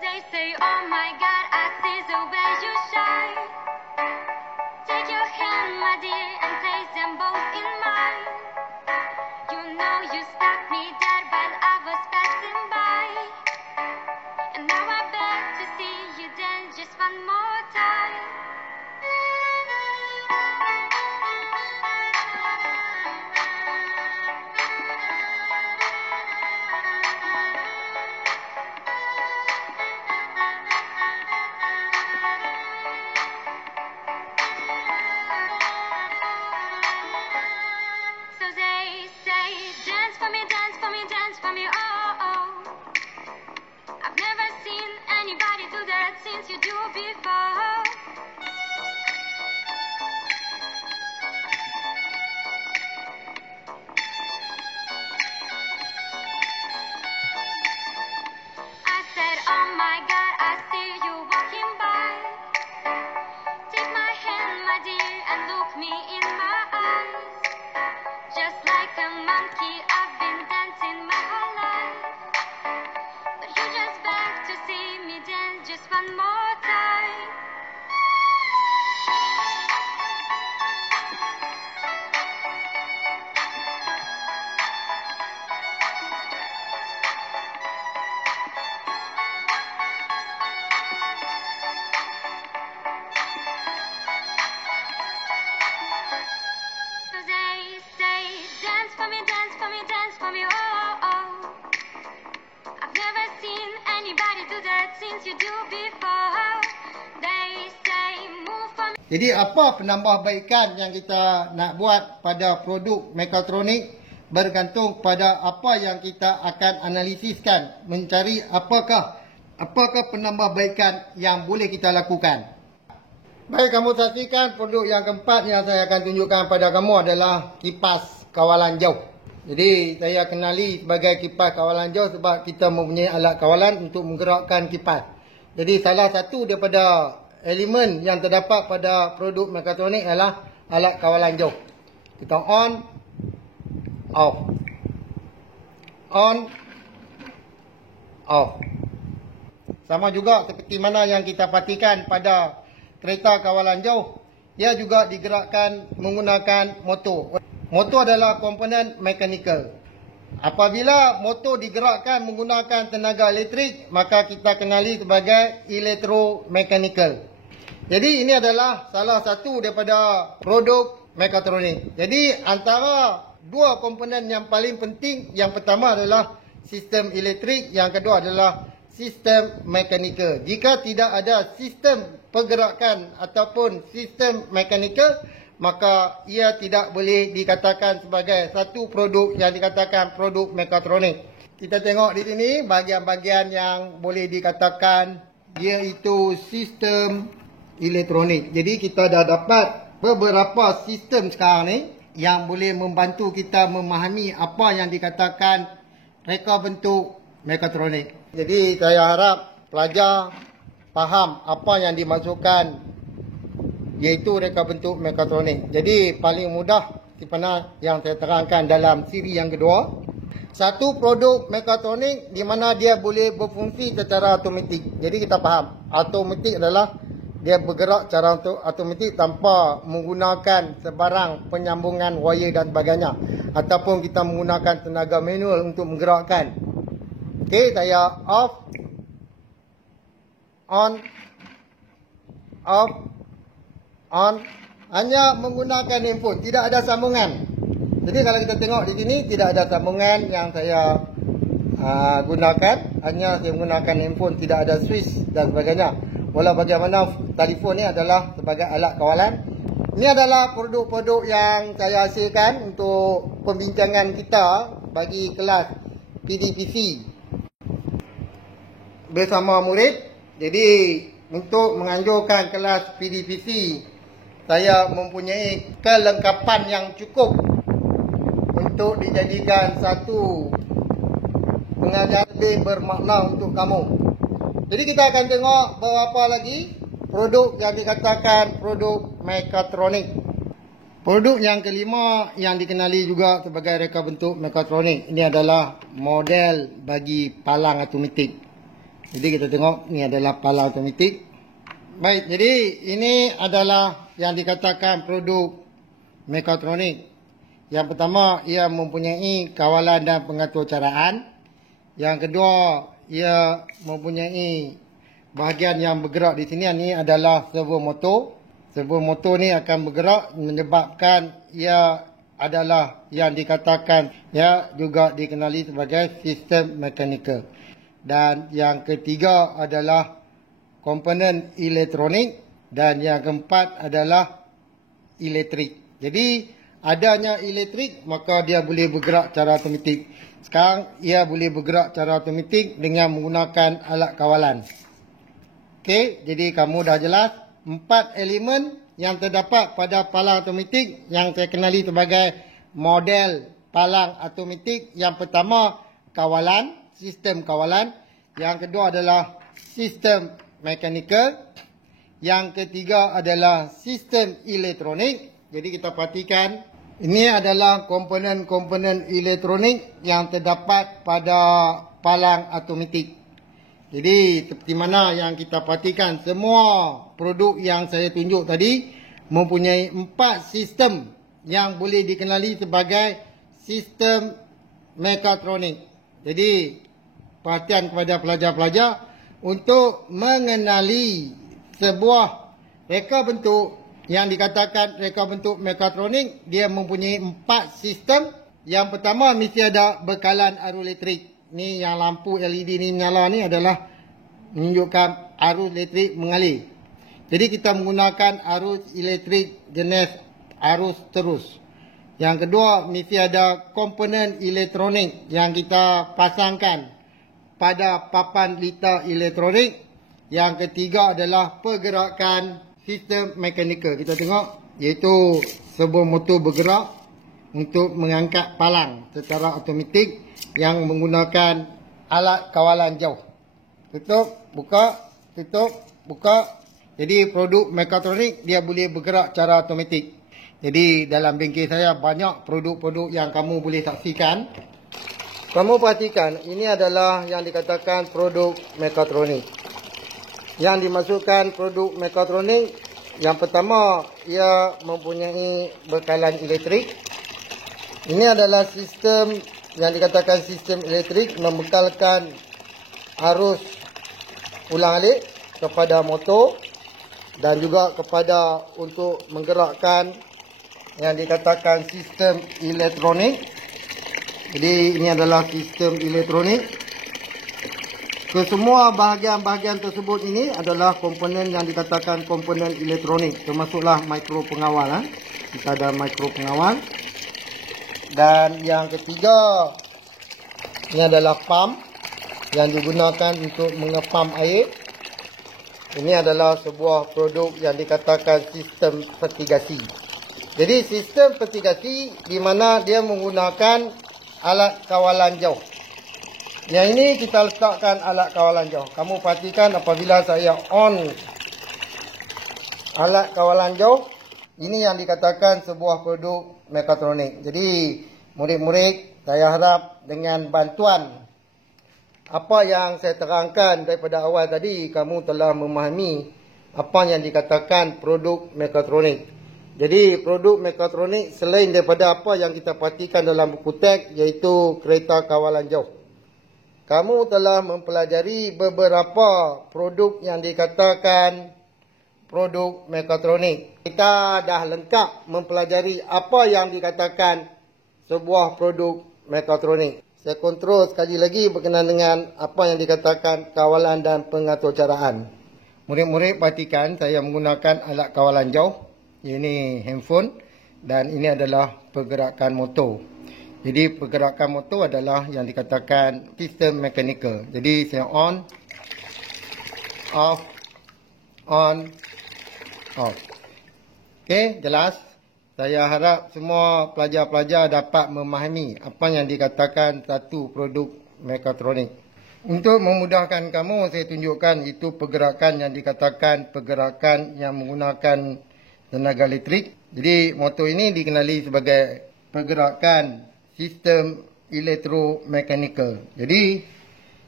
They say, oh my God, I see the way you shine. Take your hand, my dear, and place them both in mine. You know you stopped me dead while I was passing by. And now I beg to see you dance just one more time. So they say, dance for me, dance for me, dance for me, oh, oh. I've never seen anybody do that since you do before. I said, oh my God, I see you walking by. Take my hand, my dear, and look me in my eyes. Just like a monkey, I've been dancing my whole life. But you just beg to see me dance just one more time. So they say, dance for me, dance for me, dance for me, oh, oh. I've never seen anybody do that since you do before. They say, move for me. Jadi apa penambahbaikan yang kita nak buat pada produk mekatronik bergantung pada apa yang kita akan analisiskan, mencari apakah penambahbaikan yang boleh kita lakukan. Baik, kamu saksikan produk yang keempat yang saya akan tunjukkan pada kamu adalah kipas kawalan jauh. Jadi saya kenali sebagai kipas kawalan jauh sebab kita mempunyai alat kawalan untuk menggerakkan kipas. Jadi salah satu daripada elemen yang terdapat pada produk mekatronik adalah alat kawalan jauh. Kita on, off, on, off. Sama juga seperti mana yang kita perhatikan pada kereta kawalan jauh, dia juga digerakkan menggunakan motor. Motor adalah komponen mekanikal. Apabila motor digerakkan menggunakan tenaga elektrik, maka kita kenali sebagai elektromekanikal. Jadi ini adalah salah satu daripada produk mekatronik. Jadi antara dua komponen yang paling penting, yang pertama adalah sistem elektrik, yang kedua adalah sistem mekanikal. Jika tidak ada sistem pergerakan ataupun sistem mekanikal, maka ia tidak boleh dikatakan sebagai satu produk yang dikatakan produk mekatronik. Kita tengok di sini bahagian-bahagian yang boleh dikatakan iaitu sistem elektronik. Jadi kita dah dapat beberapa sistem sekarang ni yang boleh membantu kita memahami apa yang dikatakan reka bentuk mekatronik. Jadi saya harap pelajar faham apa yang dimaksudkan iaitu reka bentuk mekatronik. Jadi paling mudah seperti mana yang saya terangkan dalam siri yang kedua. Satu produk mekatronik di mana dia boleh berfungsi secara automatik. Jadi kita faham, automatik adalah dia bergerak secara automatik tanpa menggunakan sebarang penyambungan wire dan sebagainya, ataupun kita menggunakan tenaga manual untuk menggerakkan. Okey, saya off, on, off, on, hanya menggunakan handphone, tidak ada sambungan. Jadi kalau kita tengok di sini tidak ada sambungan yang saya gunakan, hanya saya menggunakan handphone, tidak ada switch dan sebagainya. Walau bagaimana telefon ni adalah sebagai alat kawalan. Ini adalah produk-produk yang saya hasilkan untuk pembincangan kita bagi kelas PDPC bersama murid. Jadi untuk menganjurkan kelas PDPC, saya mempunyai kelengkapan yang cukup untuk dijadikan satu pengajaran lebih bermakna untuk kamu. Jadi kita akan tengok beberapa lagi produk yang dikatakan produk mekatronik. Produk yang kelima yang dikenali juga sebagai reka bentuk mekatronik. Ini adalah model bagi palang automatik. Jadi kita tengok ni adalah palang automatik. Baik, jadi ini adalah yang dikatakan produk mekatronik. Yang pertama, ia mempunyai kawalan dan pengatur caraan. Yang kedua, ia mempunyai bahagian yang bergerak di sini. Ini adalah servo motor. Servo motor ni akan bergerak menyebabkan ia adalah yang dikatakan juga dikenali sebagai sistem mekanikal. Dan yang ketiga adalah komponen elektronik dan yang keempat adalah elektrik. Jadi adanya elektrik maka dia boleh bergerak secara automatik. Sekarang ia boleh bergerak secara automatik dengan menggunakan alat kawalan. Okey, jadi kamu dah jelas 4 elemen yang terdapat pada palang automatik yang saya kenali sebagai model palang automatik. Yang pertama, kawalan, sistem kawalan. Yang kedua adalah sistem mekanikal. Yang ketiga adalah sistem elektronik. Jadi kita perhatikan, ini adalah komponen-komponen elektronik yang terdapat pada palang automatik. Jadi seperti mana yang kita perhatikan, semua produk yang saya tunjuk tadi mempunyai 4 sistem yang boleh dikenali sebagai sistem mekatronik. Jadi perhatian kepada pelajar-pelajar untuk mengenali sebuah reka bentuk yang dikatakan reka bentuk mekatronik, dia mempunyai 4 sistem. Yang pertama, mesti ada bekalan arus elektrik. Ni yang lampu LED ni menyala ni adalah menunjukkan arus elektrik mengalir. Jadi kita menggunakan arus elektrik jenis arus terus. Yang kedua, mesti ada komponen elektronik yang kita pasangkan pada papan lita elektronik. Yang ketiga adalah pergerakan sistem mekanikal. Kita tengok, iaitu servo motor bergerak untuk mengangkat palang secara automatik yang menggunakan alat kawalan jauh. Tutup, buka, tutup, buka. Jadi produk mekatronik dia boleh bergerak secara automatik. Jadi dalam bengkel saya banyak produk-produk yang kamu boleh saksikan. Kamu perhatikan, ini adalah yang dikatakan produk mekatronik. Yang dimasukkan produk mekatronik, yang pertama, ia mempunyai bekalan elektrik. Ini adalah sistem yang dikatakan sistem elektrik, membekalkan arus ulang-alik kepada motor dan juga kepada untuk menggerakkan yang dikatakan sistem elektronik. Jadi ini adalah sistem elektronik. Kesemua bahagian-bahagian tersebut ini adalah komponen yang dikatakan komponen elektronik, termasuklah mikro pengawal. Kita ada mikro pengawal. Dan yang ketiga, ini adalah pump yang digunakan untuk mengepam air. Ini adalah sebuah produk yang dikatakan sistem vertigasi. Jadi sistem vertigasi di mana dia menggunakan alat kawalan jauh. Yang ini kita letakkan alat kawalan jauh. Kamu perhatikan apabila saya on alat kawalan jauh, ini yang dikatakan sebuah produk mekatronik. Jadi murid-murid, saya harap dengan bantuan apa yang saya terangkan daripada awal tadi, kamu telah memahami apa yang dikatakan produk mekatronik. Jadi produk mekatronik selain daripada apa yang kita perhatikan dalam buku teks, iaitu kereta kawalan jauh, kamu telah mempelajari beberapa produk yang dikatakan produk mekatronik. Kita dah lengkap mempelajari apa yang dikatakan sebuah produk mekatronik. Saya kontrol sekali lagi berkenaan dengan apa yang dikatakan kawalan dan pengaturcaraan. Murid-murid perhatikan, saya menggunakan alat kawalan jauh. Ini handphone dan ini adalah pergerakan motor. Jadi pergerakan motor adalah yang dikatakan sistem mekanikal. Jadi saya on, off, on, off. Okey, jelas. Saya harap semua pelajar-pelajar dapat memahami apa yang dikatakan satu produk mekatronik. Untuk memudahkan kamu, saya tunjukkan itu pergerakan yang dikatakan pergerakan yang menggunakan tenaga elektrik. Jadi motor ini dikenali sebagai pergerakan sistem elektromekanikal. Jadi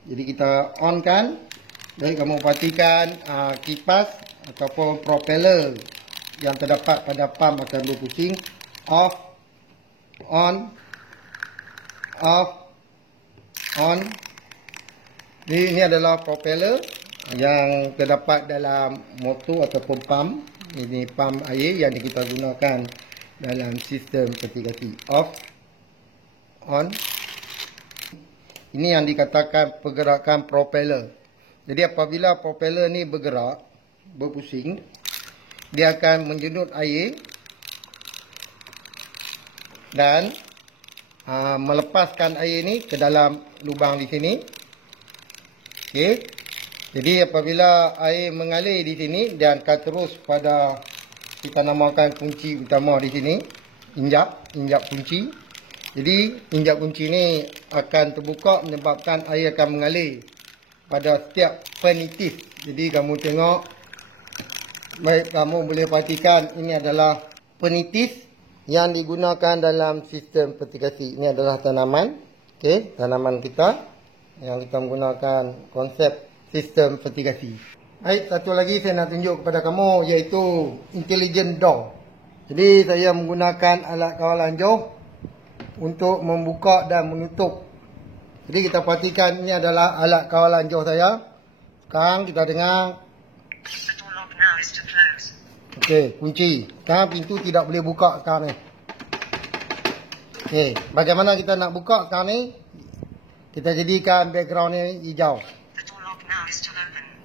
kita on kan. Jadi kamu perhatikan kipas ataupun propeller yang terdapat pada pam akan berpusing. Off, on, off, on. Jadi ini adalah propeller yang terdapat dalam motor ataupun pam. Ini pam air yang kita gunakan dalam sistem vertikasi. Off, on. Ini yang dikatakan pergerakan propeller. Jadi apabila propeller ni bergerak, berpusing, dia akan menjedut air dan melepaskan air ni ke dalam lubang di sini. Okey. Jadi apabila air mengalir di sini, dia akan terus pada, kita namakan kunci utama di sini, injap kunci. Jadi injap kunci ni akan terbuka menyebabkan air akan mengalir pada setiap penitis. Jadi kamu tengok, baik, kamu boleh perhatikan ini adalah penitis yang digunakan dalam sistem vertikasi. Ini adalah tanaman, okey, tanaman kita yang kita menggunakan konsep sistem vertikasi. Baik, satu lagi saya nak tunjuk kepada kamu iaitu intelligent door. Jadi saya menggunakan alat kawalan jauh untuk membuka dan menutup. Jadi kita perhatikan ini adalah alat kawalan jauh saya. Sekarang kita dengar. Okey, kunci. Sekarang pintu tidak boleh buka sekarang ni. Okey, bagaimana kita nak buka sekarang ni? Kita jadikan background ni hijau.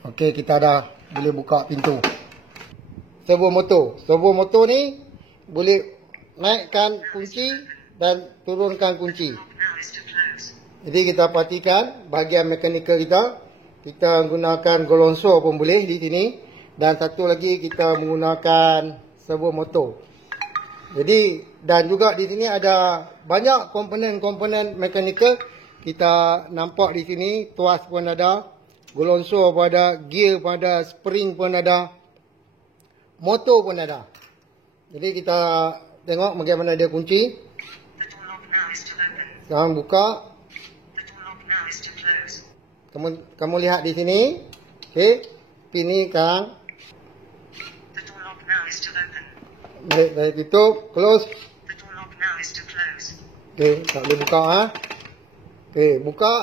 Okey, kita dah boleh buka pintu. Servo motor. Servo motor ni boleh naikkan kunci dan turunkan kunci. Jadi kita perhatikan bahagian mekanikal kita. Kita menggunakan golonso pun boleh di sini. Dan satu lagi kita menggunakan servo motor. Jadi dan juga di sini ada banyak komponen-komponen mekanikal. Kita nampak di sini tuas pun ada, golonso pun ada, gear pun ada, spring pun ada, motor pun ada. Jadi kita tengok bagaimana dia kunci. Sekarang buka. Kamu lihat di sini. Okey. Pin ni kan. Baik, tutup, close. Okey, tak boleh buka Okey, buka.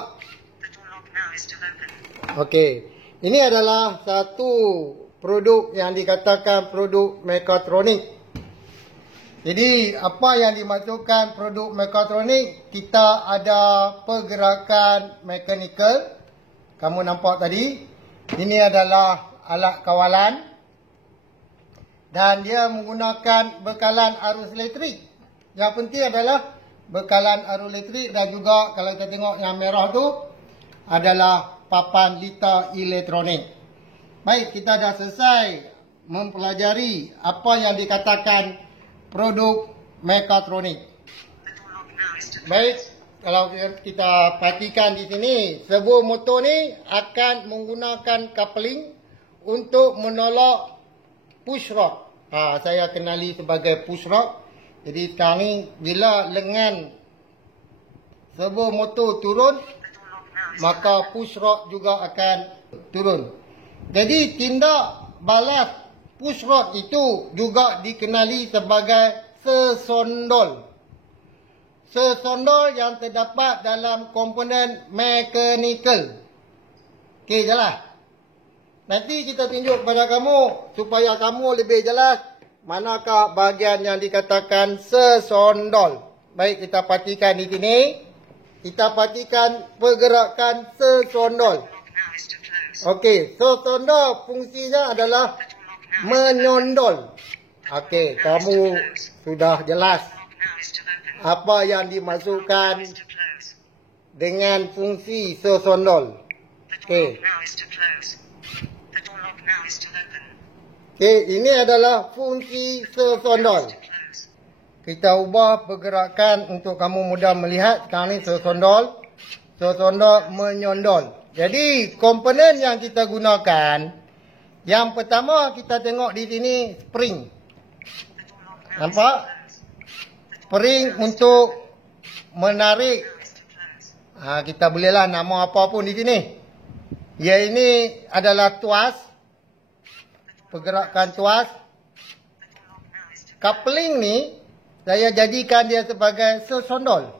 Okey. Ini adalah satu produk yang dikatakan produk mekatronik. Jadi apa yang dimaksudkan produk mekatronik? Kita ada pergerakan mekanikal. Kamu nampak tadi, ini adalah alat kawalan dan dia menggunakan bekalan arus elektrik. Yang penting adalah bekalan arus elektrik dan juga kalau kita tengok yang merah tu adalah papan lita elektronik. Baik, kita dah selesai mempelajari apa yang dikatakan produk mekatronik. Baik, kalau kita perhatikan di sini, servo motor ni akan menggunakan coupling untuk menolak push rod. Saya kenali sebagai push rod. Jadi sekarang ni bila lengan servo motor turun, maka push rod juga akan turun. Jadi tindak balas push rod itu juga dikenali sebagai sesondol. Sesondol yang terdapat dalam komponen mekanikal. Okey, jelas? Nanti kita tunjuk kepada kamu supaya kamu lebih jelas manakah bahagian yang dikatakan sesondol. Baik, kita perhatikan di sini. Kita perhatikan pergerakan sesondol. Okey, sesondol fungsinya adalah menyondol. Okey, kamu sudah jelas apa yang dimaksudkan dengan fungsi sesondol. Okey. Okey, ini adalah fungsi sesondol. Kita ubah pergerakan untuk kamu mudah melihat. Sekarang ni sesondol. Sesondol menyondol. Jadi komponen yang kita gunakan, yang pertama kita tengok di sini spring. Nampak? Spring untuk menarik. Kita bolehlah nama apa pun di sini. Ya, ini adalah tuas. Pergerakan tuas. Coupling ni saya jadikan dia sebagai selsondol.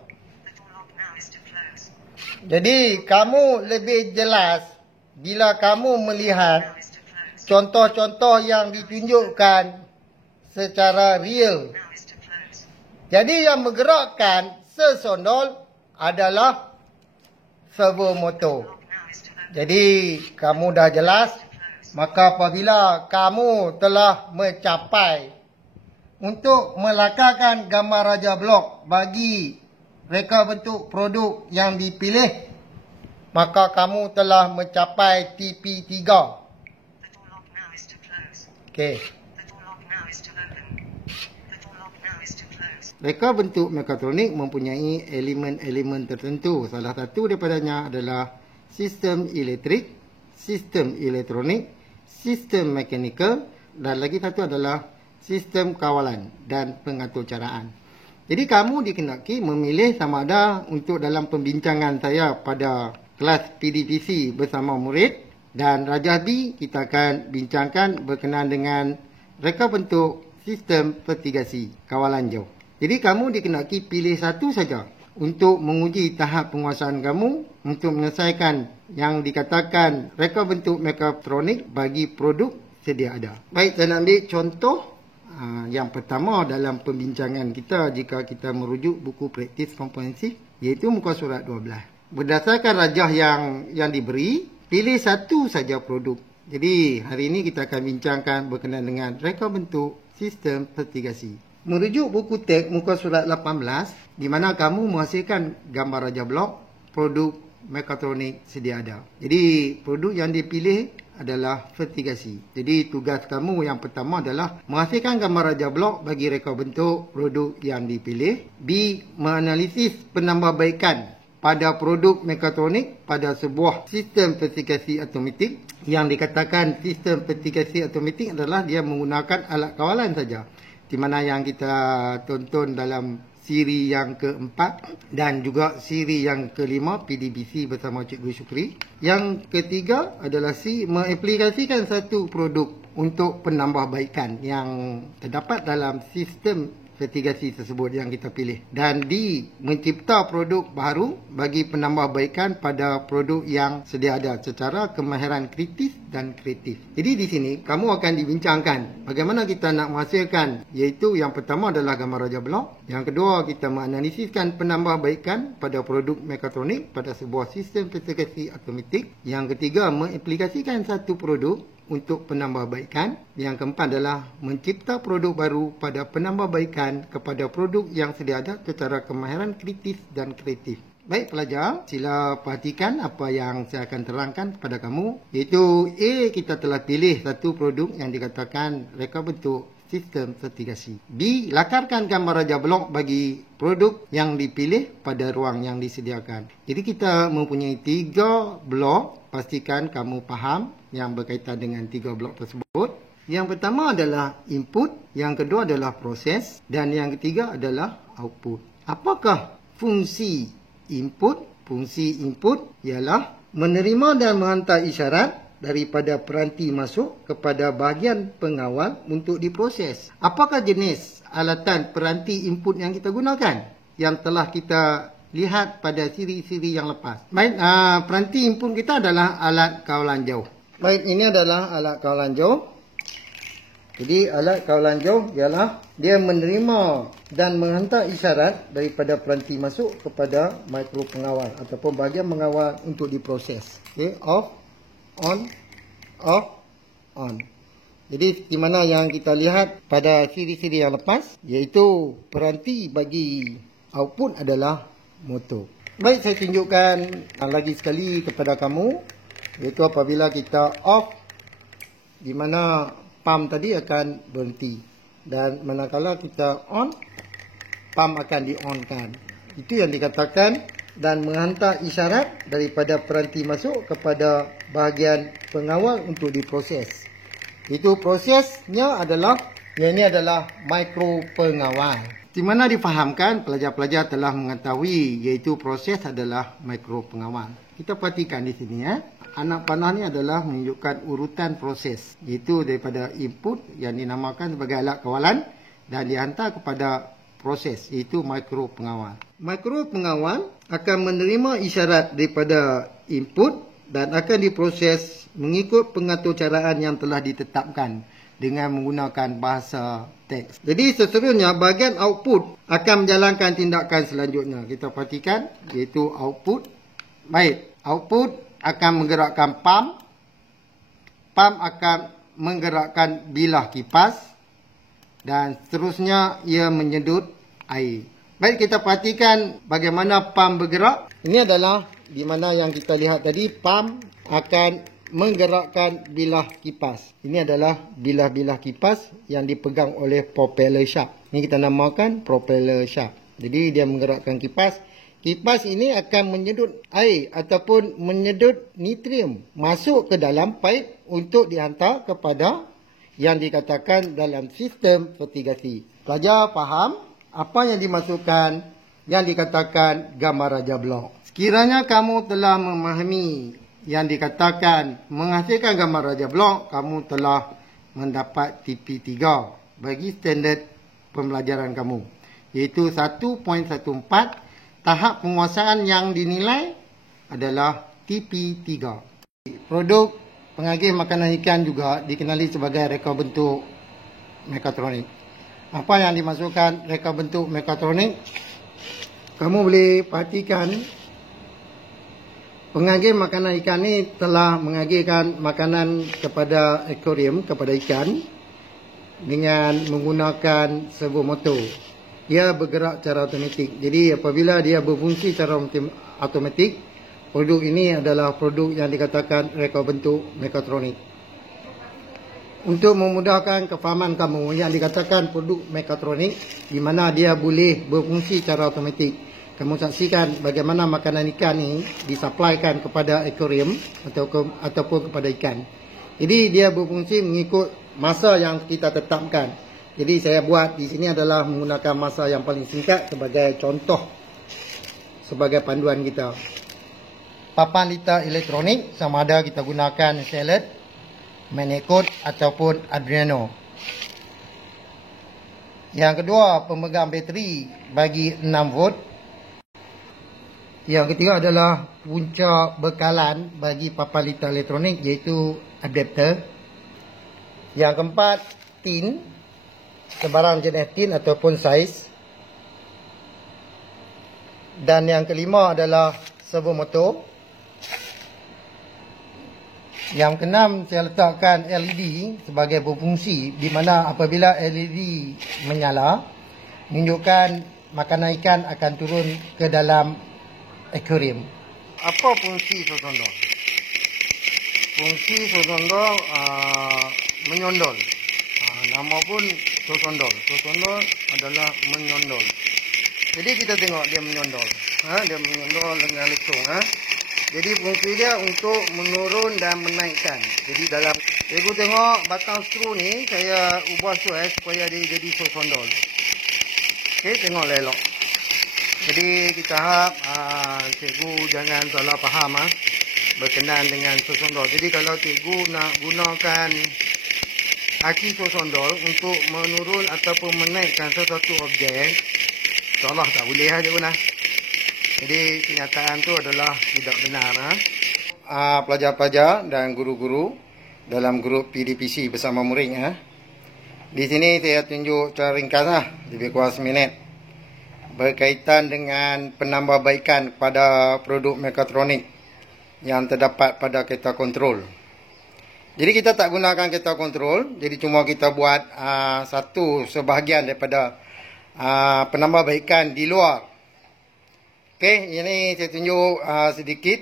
Jadi kamu lebih jelas bila kamu melihat contoh-contoh yang ditunjukkan secara real. Jadi yang menggerakkan selsondol adalah servo motor. Jadi kamu dah jelas, maka apabila kamu telah mencapai untuk melakarkan gambar raja blok bagi reka bentuk produk yang dipilih, maka kamu telah mencapai TP3. Okey. Reka bentuk mekatronik mempunyai elemen-elemen tertentu. Salah satu daripadanya adalah sistem elektrik, sistem elektronik, sistem mekanikal, dan lagi satu adalah sistem kawalan dan pengaturcaraan. Jadi kamu dikenaki memilih sama ada untuk dalam pembincangan saya pada kelas PDPC bersama murid, dan Rajah B kita akan bincangkan berkenaan dengan reka bentuk sistem vertigasi kawalan jauh. Jadi kamu dikenaki pilih satu saja untuk menguji tahap penguasaan kamu untuk menyelesaikan yang dikatakan reka bentuk mekatronik bagi produk sedia ada. Baik, saya nak ambil contoh yang pertama dalam pembincangan kita jika kita merujuk buku praktis komprehensif, iaitu muka surat 12. Berdasarkan rajah yang diberi, pilih satu saja produk. Jadi hari ini kita akan bincangkan berkenaan dengan reka bentuk sistem vertigasi. Merujuk buku teks muka surat 18, di mana kamu menghasilkan gambar raja blok produk mekatronik sedia ada. Jadi produk yang dipilih adalah vertigasi. Jadi tugas kamu yang pertama adalah menghasilkan gambar raja blok bagi reka bentuk produk yang dipilih. B. Menganalisis penambahbaikan pada produk mekatronik pada sebuah sistem vertigasi automatik. Yang dikatakan sistem vertigasi automatik adalah dia menggunakan alat kawalan saja, di mana yang kita tonton dalam siri yang keempat dan juga siri yang kelima PDBC bersama Cikgu Syukri. Yang ketiga adalah C. Mengaplikasikan satu produk untuk penambahbaikan yang terdapat dalam sistem vertigasi tersebut yang kita pilih. Dan D. Mencipta produk baru bagi penambahbaikan pada produk yang sedia ada secara kemahiran kritis dan kreatif. Jadi di sini kamu akan dibincangkan bagaimana kita nak menghasilkan, iaitu yang pertama adalah gambar raja blok. Yang kedua, kita menganalisiskan penambahbaikan pada produk mekatronik pada sebuah sistem vertigasi automatik. Yang ketiga, mengaplikasikan satu produk untuk penambahbaikan. Yang keempat adalah mencipta produk baru pada penambahbaikan kepada produk yang sedia ada secara kemahiran kritis dan kreatif. Baik pelajar, sila perhatikan apa yang saya akan terangkan kepada kamu, iaitu A. Kita telah pilih satu produk yang dikatakan reka bentuk sistem vertigasi. B. Lakarkan gambar raja blok bagi produk yang dipilih pada ruang yang disediakan. Jadi kita mempunyai 3 blok. Pastikan kamu faham yang berkaitan dengan 3 blok tersebut. Yang pertama adalah input, yang kedua adalah proses, dan yang ketiga adalah output. Apakah fungsi input? Fungsi input ialah menerima dan menghantar isyarat daripada peranti masuk kepada bahagian pengawal untuk diproses. Apakah jenis alatan peranti input yang kita gunakan yang telah kita lihat pada siri-siri yang lepas? Baik, peranti input kita adalah alat kawalan jauh. Baik, ini adalah alat kawalan jauh. Jadi alat kawalan jauh ialah dia menerima dan menghantar isyarat daripada peranti masuk kepada mikro pengawal ataupun bahagian mengawal untuk diproses. Okay, off, on, off, on. Jadi di mana yang kita lihat pada siri-siri yang lepas, iaitu peranti bagi output adalah motor. Baik, saya tunjukkan lagi sekali kepada kamu, iaitu apabila kita off, di mana pump tadi akan berhenti, dan manakala kita on, pump akan di-on-kan. Itu yang dikatakan dan menghantar isyarat daripada peranti masuk kepada bahagian pengawal untuk diproses. Itu prosesnya adalah Yang ini adalah mikro pengawal. Di mana difahamkan pelajar-pelajar telah mengetahui iaitu proses adalah mikro pengawal. Kita perhatikan di sini ya. Anak panah ni adalah menunjukkan urutan proses, iaitu daripada input yang dinamakan sebagai alat kawalan dan dihantar kepada proses, iaitu mikro pengawal. Mikro pengawal akan menerima isyarat daripada input dan akan diproses mengikut pengaturcaraan yang telah ditetapkan dengan menggunakan bahasa teks. Jadi seterusnya bahagian output akan menjalankan tindakan selanjutnya. Kita perhatikan iaitu output. Baik, output akan menggerakkan pump. Pump akan menggerakkan bilah kipas dan seterusnya ia menyedut air. Baik, kita perhatikan bagaimana pump bergerak. Ini adalah di mana yang kita lihat tadi, pump akan menggerakkan bilah kipas. Ini adalah bilah-bilah kipas yang dipegang oleh propeller shaft. Ini kita namakan propeller shaft. Jadi dia menggerakkan kipas. Kipas ini akan menyedut air ataupun menyedut nitrium masuk ke dalam pipe untuk dihantar kepada yang dikatakan dalam sistem vertigasi. Pelajar faham apa yang dimasukkan yang dikatakan gambar raja blok. Sekiranya kamu telah memahami yang dikatakan menghasilkan gambar raja blok, kamu telah mendapat TP3 bagi standard pembelajaran kamu, iaitu 1.14. Tahap penguasaan yang dinilai adalah TP3. Produk pengagih makanan ikan juga dikenali sebagai reka bentuk mekatronik. Apa yang dimasukkan reka bentuk mekatronik? Kamu boleh perhatikan pengagih makanan ikan ni telah mengagihkan makanan kepada akuarium, kepada ikan dengan menggunakan servo motor. Ia bergerak secara automatik. Jadi apabila dia berfungsi secara automatik, produk ini adalah produk yang dikatakan reka bentuk mekatronik. Untuk memudahkan kefahaman kamu, yang dikatakan produk mekatronik di mana dia boleh berfungsi secara automatik. Kamu saksikan bagaimana makanan ikan ini disuplaikan kepada akuarium ataupun kepada ikan. Jadi dia berfungsi mengikut masa yang kita tetapkan. Jadi saya buat di sini adalah menggunakan masa yang paling singkat sebagai contoh, sebagai panduan kita. Papan litar elektronik sama ada kita gunakan Salad, Manecode ataupun Adriano. Yang kedua, pemegang bateri bagi 6 volt. Yang ketiga adalah punca bekalan bagi papan litar elektronik, iaitu adapter. Yang keempat, tin. Sebarang jenis tin ataupun saiz. Dan yang kelima adalah servo motor. Yang keenam, saya letakkan LED sebagai berfungsi, di mana apabila LED menyala, menunjukkan makanan ikan akan turun ke dalam akuarium. Apa fungsi sosondol? Fungsi sosondol menyondol. Nama pun sosondol. Sosondol adalah menyondol. Jadi kita tengok dia menyondol. Dia menyondol dengan lekung. Jadi fungsi dia untuk menurun dan menaikkan. Jadi dalam, cikgu tengok batang skru ni saya ubah supaya dia jadi sosondol. Okey, tengok elok. Jadi kita harap cikgu jangan salah faham berkenaan dengan sosondol. Jadi kalau cikgu nak gunakan aki sosondol untuk menurun ataupun menaikkan sesuatu objek, insyaAllah tak boleh cikgu nah. Jadi kenyataan tu adalah tidak benar. Pelajar-pelajar dan guru-guru dalam grup PDPC bersama murid. Di sini saya tunjuk cara ringkas lebih kurang seminit berkaitan dengan penambahbaikan pada produk mekatronik yang terdapat pada kereta kontrol. Jadi kita tak gunakan kereta kontrol, jadi cuma kita buat satu sebahagian daripada penambahbaikan di luar. Okey, ini saya tunjuk sedikit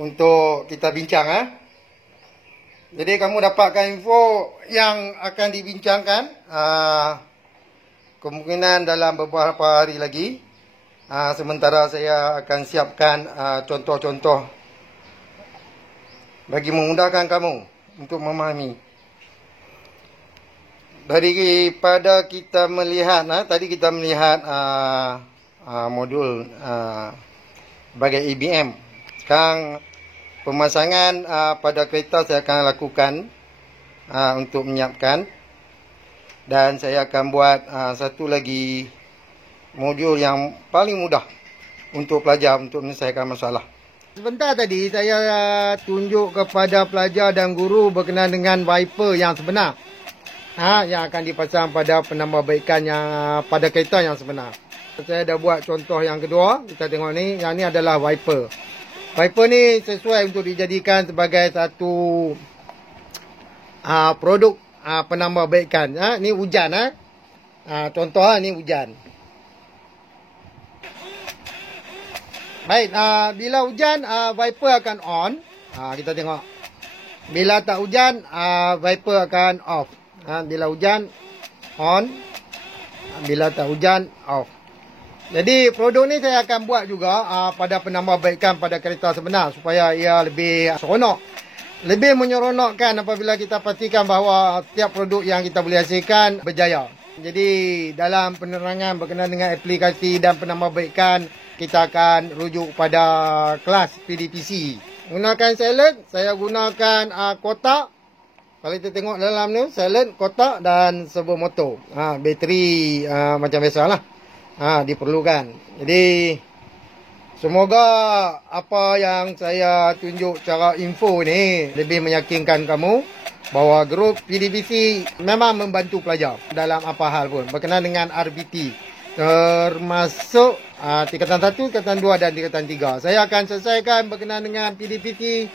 untuk kita bincang. Jadi kamu dapatkan info yang akan dibincangkan kemungkinan dalam beberapa hari lagi. Sementara saya akan siapkan contoh-contoh bagi memudahkan kamu untuk memahami. Daripada kita melihat, tadi kita melihat modul bagai EBM. Sekarang pemasangan pada kereta saya akan lakukan untuk menyiapkan. Dan saya akan buat satu lagi modul yang paling mudah untuk pelajar untuk menyelesaikan masalah. Sebentar tadi saya tunjuk kepada pelajar dan guru berkenaan dengan wiper yang sebenar. Yang akan dipasang pada penambahbaikan yang pada kereta yang sebenar. Saya dah buat contoh yang kedua. Kita tengok ni, yang ni adalah wiper. Wiper ni sesuai untuk dijadikan sebagai satu produk penambahbaikan. Ni hujan. Contoh ni hujan. Baik, bila hujan wiper akan on. Kita tengok. Bila tak hujan wiper akan off. Bila hujan on, bila tak hujan off. Jadi produk ni saya akan buat juga pada penambahbaikan pada kereta sebenar supaya ia lebih seronok. Lebih menyeronokkan apabila kita pastikan bahawa setiap produk yang kita boleh hasilkan berjaya. Jadi dalam penerangan berkenaan dengan aplikasi dan penambahbaikan, kita akan rujuk pada kelas PDPC. Gunakan salad, saya gunakan kotak. Kalau kita tengok dalam ni, salad, kotak dan servo motor. Bateri macam biasalah. Diperlukan. Jadi semoga apa yang saya tunjuk cara info ni lebih meyakinkan kamu bahawa grup PDPC memang membantu pelajar dalam apa hal pun berkenaan dengan RBT, termasuk tingkatan 1, tingkatan 2 dan tingkatan 3. Saya akan selesaikan berkenaan dengan PDPC